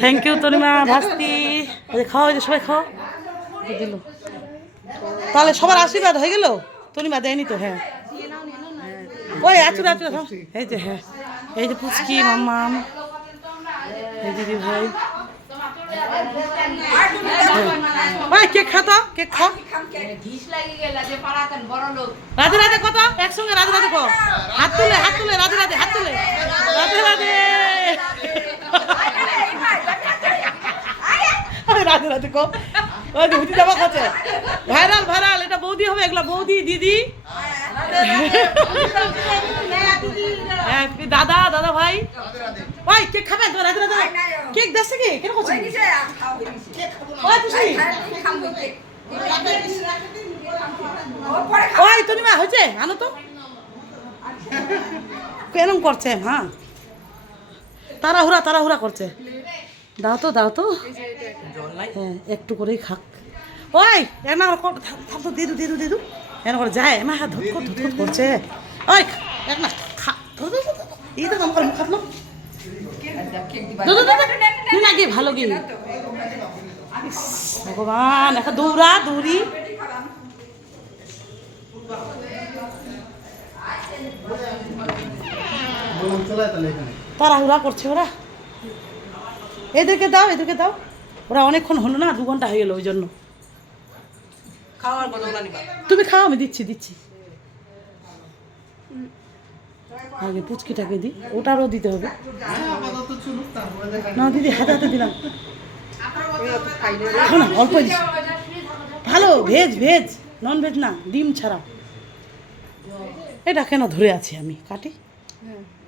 Thank you Tanima ভাস্তি। খাও, এই যে সবাই খাও দিল। তাহলে সবার আশীর্বাদ হয়ে গেল। তনিমা দেয়নি তো? হ্যাঁ, ওই আচুরা আচুরা খাও। এই যে হ্যাঁ, এই যে পুচকি মাম্মাম, এই দিদি ভাই। ভাই কেক খাতো, কেক খাও। রাধে রাধে কত একসঙ্গে রাধে রাধে কো। হাত তুলে হাত তুলে রাধে রাধে হাত তুলে রাধে রাধে রাধে রাধে কো। ওই যে হুটি জামা খাচ্ছে। ভাইরাল ভাইরাল, এটা বৌদি হবে, এগুলা বৌদি দিদি। হ্যাঁ দাদা দাদা ভাই। ওই কেক খাবেন তো? রাধে রাধে কেক দেখছে কি কেন করছেন? ওই খুশি ওই তনিমা হয়েছে আনো তো। কেরম করছে? হ্যাঁ তাড়াহুড়া তাড়াহুড়া করছে। দাও তো দাও তো। হ্যাঁ একটু করেই খাক। ওই এনা থাম তো, দিদু দিদু দিদু এনা করে যায় মা। হ্যাঁ ধুতকট ধুতকট করছে। ওই এক না খা এই তো আমার মুখ খাতলো। না গিয়ে ভালো গিয়ে ভগবান এখন দৌড়া দৌড়ি। তাড়াহুড়া করছে ওরা। এদেরকে দাও এদেরকে দাও। ওরা অনেকক্ষণ হলো না, 2 ঘন্টা হয়ে গেল, ওই জন্য। তুমি খাও, আমি দিচ্ছি দিচ্ছি। আগে পুচকিটাকে দিই, ওটারও দিতে হবে না দিদি। হাতে হাতে দিলাম না, অল্প দিচ্ছি। ভালো ভেজ ভেজ, নন ভেজ না, ডিম ছাড়া। এটা কেন ধরে আছি আমি, কাটি।